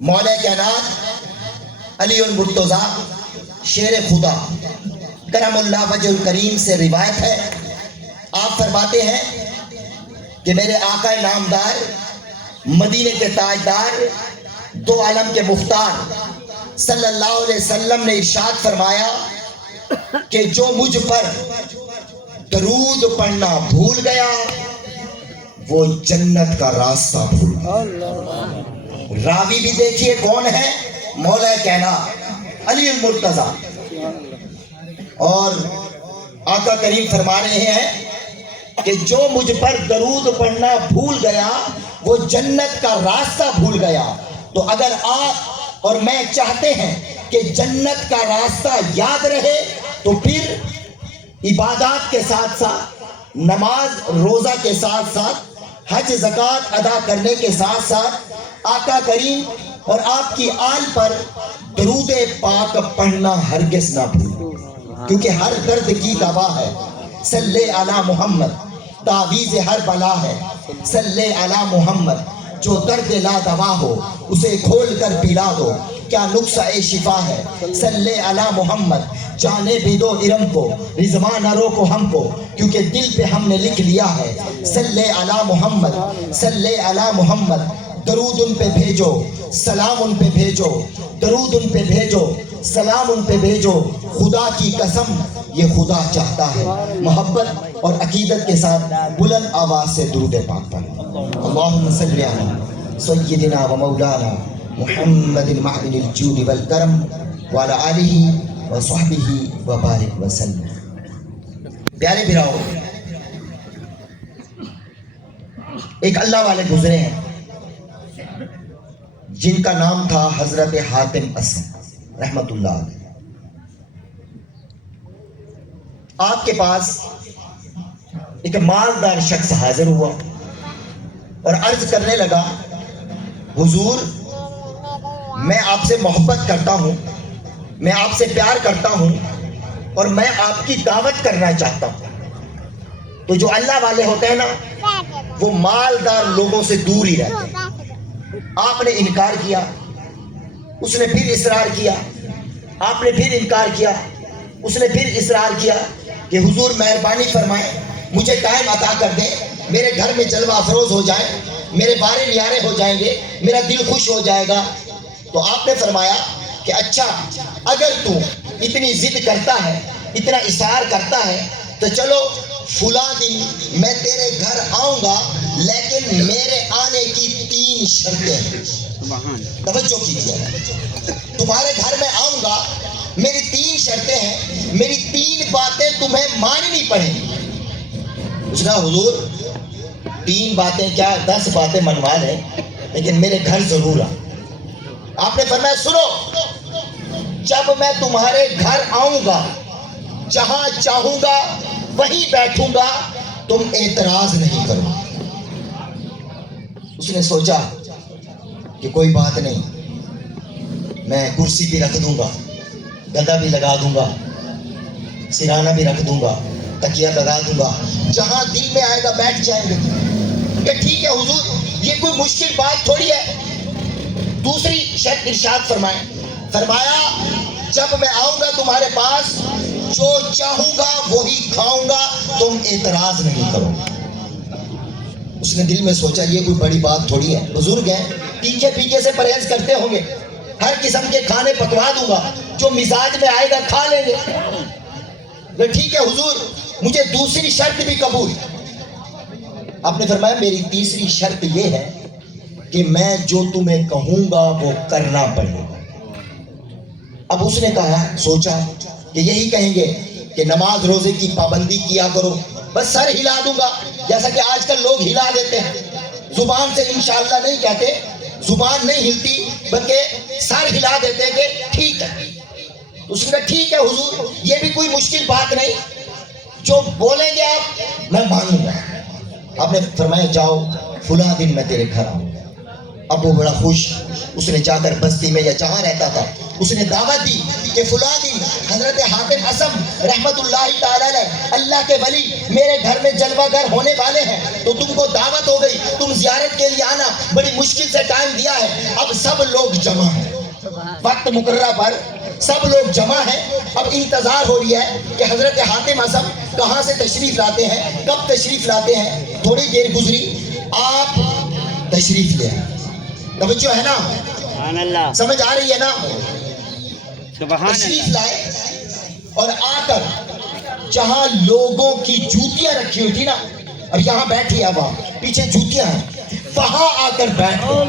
مولا کائنات علی المرتضیٰ شیر خدا کرم اللہ وجہ الکریم سے روایت ہے، آپ فرماتے ہیں کہ میرے آقا نامدار مدینے کے تاجدار دو عالم کے مختار صلی اللہ علیہ وسلم نے ارشاد فرمایا کہ جو مجھ پر درود پڑھنا بھول گیا وہ جنت کا راستہ بھول گیا۔ راوی بھی دیکھیے کون ہے، مولا کائنات علی المرتضیٰ، اور آقا کریم فرما رہے ہیں کہ جو مجھ پر درود پڑھنا بھول گیا وہ جنت کا راستہ بھول گیا۔ تو اگر آپ اور میں چاہتے ہیں کہ جنت کا راستہ یاد رہے تو پھر عبادات کے ساتھ ساتھ، نماز روزہ کے ساتھ ساتھ، حج زکوٰۃ ادا کرنے کے ساتھ ساتھ آقا کریم اور آپ کی آل پر درود پاک پڑھنا ہرگز نہ بھولیں، کیونکہ ہر درد کی دوا ہے۔ صلی علی محمد تعویذ ہر بلا ہے، صلی علی محمد جو درد لا دوا ہو اسے کھول کر پلا دو، کیا نقصہ شفا ہے۔ صلی علی محمد جانے بھی دو ارم کو، رضوان نہ روکو ہم کو، کیونکہ دل پہ ہم نے لکھ لیا ہے۔ صلی علی محمد، صلی علی محمد، درود ان پہ بھیجو، سلام ان پہ بھیجو، درود ان پہ بھیجو، سلام ان پہ بھیجو، خدا کی قسم یہ خدا چاہتا ہے۔ محبت اور عقیدت کے ساتھ بلند آواز سے درود پاک پڑھیں۔ اللہم صلی علی سیدنا و مولانا محمد المعدن الجود والکرم وعلی آلہ و صحبہ و بارک وسلم۔ پیارے بھراؤ، ایک اللہ والے گزرے ہیں جن کا نام تھا حضرت حاتم اسم رحمت اللہ علیہ۔ آپ کے پاس ایک مالدار شخص حاضر ہوا اور عرض کرنے لگا، حضور میں آپ سے محبت کرتا ہوں، میں آپ سے پیار کرتا ہوں اور میں آپ کی دعوت کرنا چاہتا ہوں۔ تو جو اللہ والے ہوتے ہیں نا وہ مالدار لوگوں سے دور ہی رہتے ہیں۔ آپ نے انکار کیا، اس نے پھر اصرار کیا، آپ نے پھر انکار کیا، اس نے پھر اصرار کیا کہ حضور مہربانی فرمائیں، مجھے ٹائم عطا کر دیں، میرے گھر میں جلوہ افروز ہو جائیں، میرے بارے نیارے ہو جائیں گے، میرا دل خوش ہو جائے گا۔ تو آپ نے فرمایا کہ اچھا اگر تو اتنی ضد کرتا ہے، اتنا اصرار کرتا ہے تو چلو فلاں دن میں تیرے گھر آؤں گا، لیکن میرے آنے کی 3 شرطیں ہیں۔ توجہ کیجیے، تمہارے گھر میں آؤں گا، میری 3 شرطیں ہیں، میری 3 باتیں تمہیں ماننی پڑیں گی۔ اس نے کہا حضور 3 باتیں کیا 10 باتیں منوا لیں، لیکن میرے گھر ضرور آ۔ آپ نے فرمایا سنو، جب میں تمہارے گھر آؤں گا، جہاں چاہوں گا وہیں بیٹھوں گا، تم اعتراض نہیں کرو۔ اس نے سوچا کہ کوئی بات نہیں، میں کرسی بھی رکھ دوں گا، گدا بھی لگا دوں گا، سرانہ بھی رکھ دوں گا، تکیہ لگا دوں گا، جہاں دل میں آئے گا بیٹھ جائیں گے۔ کہ ٹھیک ہے حضور، یہ کوئی مشکل بات تھوڑی ہے۔ دوسری شرط ارشاد فرمائیں، فرمایا جب میں آؤں گا تمہارے پاس، جو چاہوں گا وہی کھاؤں گا، تم اعتراض نہیں کرو۔ اس نے دل میں سوچا یہ کوئی بڑی بات تھوڑی ہے، بزرگ ہیں، تیکھے پھیکے سے پرہیز کرتے ہوں گے، ہر قسم کے کھانے پکوا دوں گا، جو مزاج میں آئے گا کھا لیں گے۔ ٹھیک ہے حضور، مجھے دوسری شرط بھی قبول۔ آپ نے فرمایا میری تیسری شرط یہ ہے کہ میں جو تمہیں کہوں گا وہ کرنا پڑے گا۔ اب اس نے کہا، سوچا کہ یہی کہیں گے کہ نماز روزے کی پابندی کیا کرو، بس سر ہلا دوں گا، جیسا کہ آج کل لوگ ہلا دیتے ہیں، زبان سے انشاءاللہ نہیں کہتے، زبان نہیں ہلتی بلکہ سر ہلا دیتے ہیں کہ ٹھیک ہے۔ اس نے کہا ٹھیک ہے حضور، یہ بھی کوئی مشکل بات نہیں، جو بولیں گے آپ میں مانوں گا۔ آپ نے فرمایا جاؤ فلاں دن میں تیرے گھر آؤں گا۔ اب وہ بڑا خوش، اس نے جا کر بستی میں یا جہاں رہتا تھا اس نے دعوت دی کہ فلاں دن حضرت حاتم اصم رحمت اللہ تعالی علیہ اللہ کے ولی میرے گھر میں جلوہ گر ہونے والے ہیں، تو تم کو دعوت ہو گئی، تم زیارت کے لیے آنا، بڑی مشکل سے ٹائم دیا ہے۔ اب سب لوگ جمع ہیں، وقت مقررہ پر سب لوگ جمع ہیں، اب انتظار ہو رہی ہے کہ حضرت حاتم اصم کہاں سے تشریف لاتے ہیں، کب تشریف لاتے ہیں۔ تھوڑی دیر گزری، آپ تشریف لے آئے، توجہ ہے نا، سبحان اللہ، سمجھ آ رہی ہے نا، سبحان تشریف اللہ، لائے اور آ کر جہاں لوگوں کی جوتیاں رکھی ہوئی تھی نا، اب یہاں بیٹھی ہے، وہاں پیچھے جوتیاں ہیں، وہاں آ کر بیٹھ گئے۔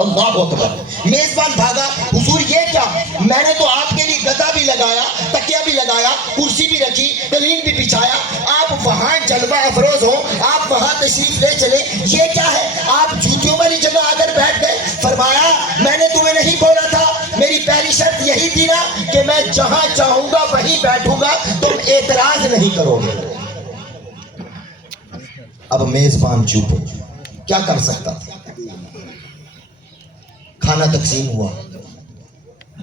اللہ اکبر، میزبان بھاگا، حضور یہ کیا، میں نے تو آپ کے لیے گدا بھی لگایا، تکیہ بھی لگایا، کرسی بھی رکھی، قالین بھی بچھایا، آپ وہاں جلوہ افروز ہو، آپ وہاں تشریف لے چلے، یہ کیا ہے، آپ جوتیوں والی جگہ آ کر بیٹھ گئے۔ فرمایا میں نے تمہیں نہیں بولا تھا، میری پہلی شرط یہی تھی نا کہ میں جہاں چاہوں گا وہیں بیٹھوں گا، تم اعتراض نہیں کرو گے۔ اب میزبان چپ ہو، کیا کر سکتا تھا۔ کھانا تقسیم ہوا،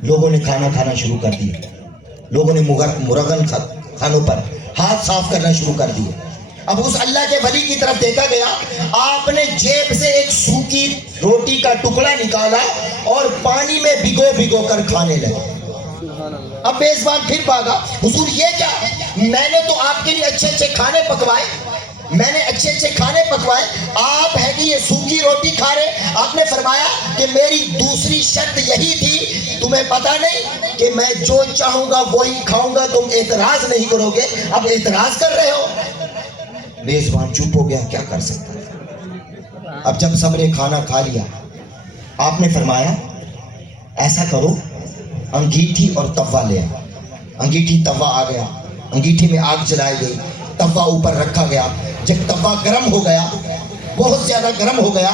لوگوں نے کھانا کھانا شروع کر دیا، لوگوں نے مرغن کھانوں پر ہاتھ صاف کرنا شروع کر دیے۔ اب اس اللہ کے ولی کی طرف دیکھا گیا، آپ نے جیب سے ایک سوکھی روٹی کا ٹکڑا نکالا اور پانی میں بھگو بھگو کر کھانے لگے۔ اب میزبان پھر بھاگا، حضور یہ کیا، میں نے تو آپ کے لیے اچھے اچھے کھانے پکوائے، میں نے اچھے اچھے کھانے پکوائے، آپ ہے کہ یہ سوکھی روٹی کھا رہے۔ آپ نے فرمایا کہ میری دوسری شرط یہی تھی، تمہیں پتا نہیں کہ میں جو چاہوں گا وہی کھاؤں گا، تم اعتراض نہیں کرو گے، اب اعتراض کر رہے ہو۔ میزبان چپ ہو گیا، کیا کر سکتا ہے۔ اب جب سب نے کھانا کھا لیا، آپ نے فرمایا ایسا کرو، انگیٹھی اور توا لے آؤ۔ انگیٹھی توا آ گیا، انگیٹھی میں آگ جلائی گئی، توا اوپر رکھا گیا۔ جب توا گرم ہو گیا، بہت زیادہ گرم ہو گیا،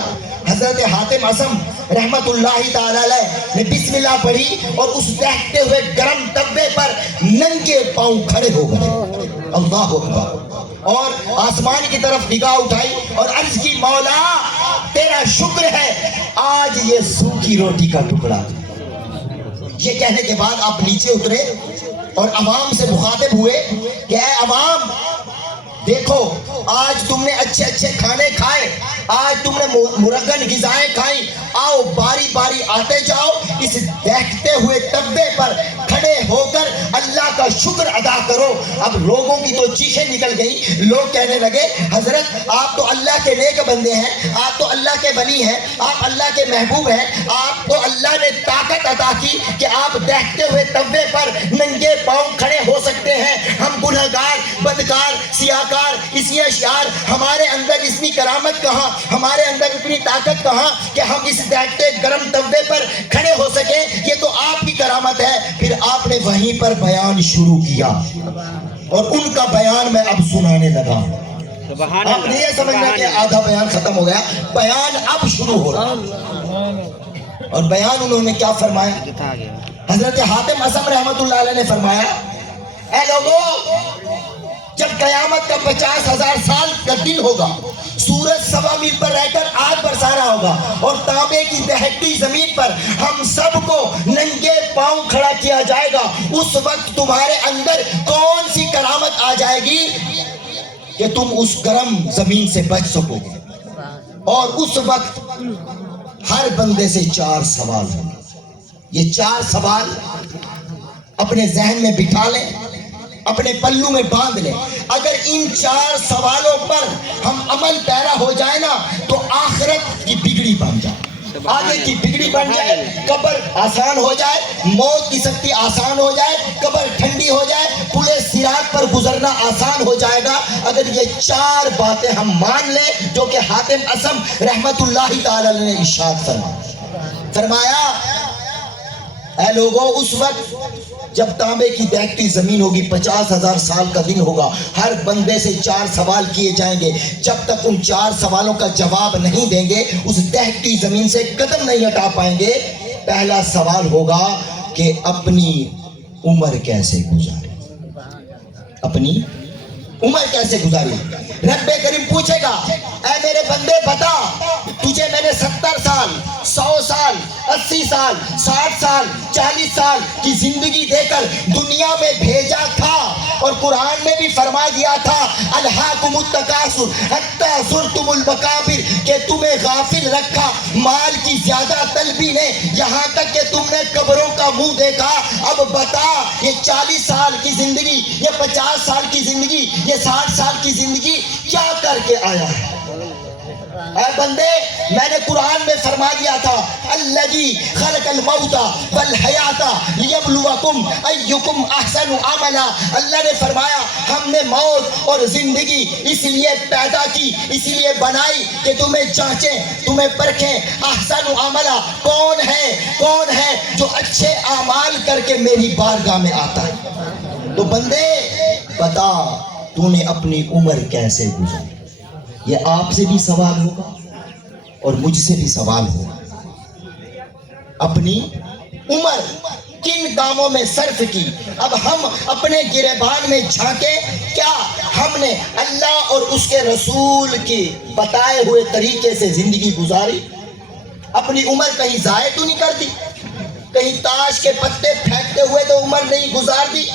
حضرت حاتم اصم رحمت اللہ تعالی علیہ نے بسم اللہ پڑھی اور اس دہتے ہوئے گرم توے پر ننگے پاؤں کھڑے ہو گئے۔ اللہ اکبر، اور آسمان کی طرف نگاہ اٹھائی اور عرض کی، مولا تیرا شکر ہے آج یہ سوکھی روٹی کا ٹکڑا۔ یہ کہنے کے بعد آپ نیچے اترے اور عوام سے مخاطب ہوئے کہ اے عوام، دیکھو آج تم نے اچھے اچھے کھانے کھائے، آج تم نے مرغن غذائیں کھائیں، آؤ باری باری آتے جاؤ، اس دیکھتے ہوئے توے پر کھڑے ہو کر اللہ کا شکر ادا کرو۔ اب لوگوں کی تو چیخیں نکل گئی، لوگ کہنے لگے حضرت آپ تو اللہ کے نیک بندے ہیں، آپ تو اللہ کے ولی ہیں، آپ اللہ کے محبوب ہیں، آپ کو اللہ نے طاقت عطا کی کہ آپ دیکھتے ہوئے توے پر ننگے پاؤں کھڑے ہو سکتے ہیں۔ ہم گنہگار، بدکار، سیاہکار، اسی اشعار، ہمارے اندر اتنی کرامت کہاں، ہمارے اندر اتنی طاقت کہاں کہ ہم اس دیکھتے گرم توے پر کھڑے ہو سکیں، یہ تو آپ کی کرامت ہے۔ پھر آپ نے وہیں پر بیان شروع کیا اور ان کا بیان میں اب سنانے لگا۔ سبحان آپ نے یہ سمجھنا کہ آدھا بیان ختم ہو گیا، بیان اب شروع ہو رہا۔ اور بیان انہوں نے کیا فرمایا، حضرت حاتم اصم رحمت اللہ علیہ نے فرمایا، اے لوگو، جب قیامت کا 50,000 سال کا دن ہوگا، سورج 1.25 میل پر رہ کر آگ برسا رہا ہوگا اور تانبے کی دہکتی زمین پر ہم سب کو ننگے پاؤں کھڑا کیا جائے گا، اس وقت تمہارے اندر کون سی کرامت آ جائے گی کہ تم اس گرم زمین سے بچ سکو گے۔ اور اس وقت ہر بندے سے 4 سوال ہوں گے۔ یہ 4 سوال اپنے ذہن میں بٹھا لیں، اپنے پلو میں باندھ لیں۔ اگر ان 4 سوالوں پر ہم عمل پیرا ہو جائے نا تو آخرت کی بگڑی بن جائے، آگے کی بگڑی بن جائے، قبر آسان ہو جائے، موت کی سختی آسان ہو جائے، قبر ٹھنڈی ہو جائے، پلے صراط پر گزرنا آسان ہو جائے گا اگر یہ 4 باتیں ہم مان لیں جو کہ حاتم اصم رحمت اللہ تعالی نے ارشاد فرمایا، اے لوگوں، اس وقت جب تانبے کی دہکتی زمین ہوگی، 50,000 سال کا دن ہوگا، ہر بندے سے 4 سوال کیے جائیں گے۔ جب تک ان 4 سوالوں کا جواب نہیں دیں گے اس دہکتی زمین سے قدم نہیں ہٹا پائیں گے۔ پہلا سوال ہوگا کہ اپنی عمر کیسے گزارے، اپنی عمر کیسے گزاری؟ رب کریم پوچھے گا اے میرے بندے بتا تجھے میں نے 70 سال 100 سال 80 سال 60 سال 40 سال کی زندگی دے کر دنیا میں بھیجا تھا، اور قرآن میں بھی فرما دیا تھا الہاکم التکاثر حتی زرتم المقابر، کہ تمہیں غافل رکھا مال کی زیادہ طلبی نے یہاں تک کہ تم نے قبروں کا منہ دیکھا۔ اب بتا یہ 40 سال کی زندگی، یہ 50 سال کی زندگی، یہ 60 سال کی زندگی کیا کر کے آیا ہے؟ اے بندے میں نے قرآن میں فرما دیا تھا الذی خلق الموت والحیات لیبلوکم ایکم احسن عملا، اللہ نے فرمایا ہم نے موت اور زندگی اس لیے پیدا کی، اس لیے بنائی کہ تمہیں جانچیں، تمہیں پرکھیں احسن عملا، کون ہے جو اچھے اعمال کر کے میری بارگاہ میں آتا ہے۔ تو بندے بتا تو نے اپنی عمر کیسے گزاری؟ یہ آپ سے بھی سوال ہوگا اور مجھ سے بھی سوال ہوگا، اپنی عمر کن کاموں میں صرف کی۔ اب ہم اپنے گریبان میں جھانکیں، کیا ہم نے اللہ اور اس کے رسول کی بتائے ہوئے طریقے سے زندگی گزاری؟ اپنی عمر کہیں ضائع تو نہیں کر دی؟ کہیں تاش کے پتے پھینکتے ہوئے تو عمر نہیں گزار دی؟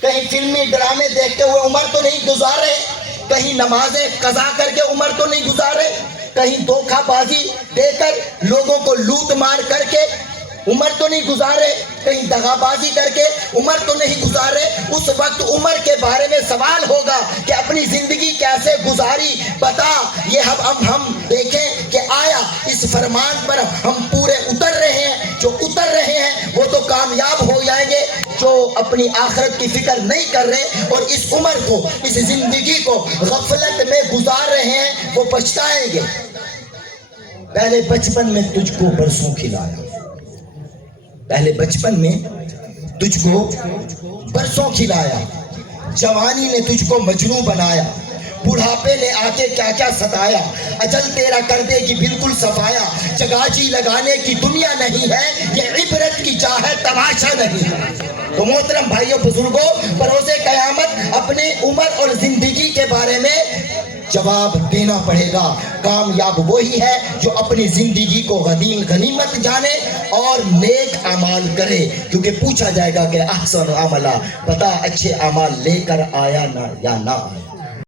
کہیں فلمی ڈرامے دیکھتے ہوئے عمر تو نہیں گزار رہے؟ کہیں نمازیں قضا کر کے عمر تو نہیں گزار رہے؟ کہیں دھوکہ بازی دے کر لوگوں کو لوٹ مار کر کے عمر تو نہیں گزارے؟ کہیں دغا بازی کر کے عمر تو نہیں گزارے؟ اس وقت عمر کے بارے میں سوال ہوگا کہ اپنی زندگی کیسے گزاری بتا۔ یہ اب ہم دیکھیں کہ آیا اس فرمان پر ہم پورے اتر رہے ہیں؟ جو اتر رہے ہیں وہ تو کامیاب ہو جائیں گے، جو اپنی آخرت کی فکر نہیں کر رہے اور اس عمر کو اس زندگی کو غفلت میں گزار رہے ہیں وہ پچھتائیں گے۔ پہلے بچپن میں تجھ کو برسوں کھلایا، پہلے بچپن میں تجھ کو برسوں کھلایا، جوانی نے تجھ کو مجنوں بنایا، بڑھاپے نے آ کے کیا کیا ستایا، اجل تیرا کر دے گی بالکل صفایا، چگاجی لگانے کی دنیا نہیں ہے، یہ عبرت کی جا ہے تماشا نہیں ہے۔ تو محترم بھائیوں بزرگوں، بروز قیامت اپنی عمر اور زندگی کے بارے میں جواب دینا پڑے گا۔ کامیاب وہی ہے جو اپنی زندگی کو غنیمت جانے اور نیک اعمال کرے، کیونکہ پوچھا جائے گا کہ احسن عملہ، بتا اچھے اعمال لے کر آیا نہ یا نہ آیا۔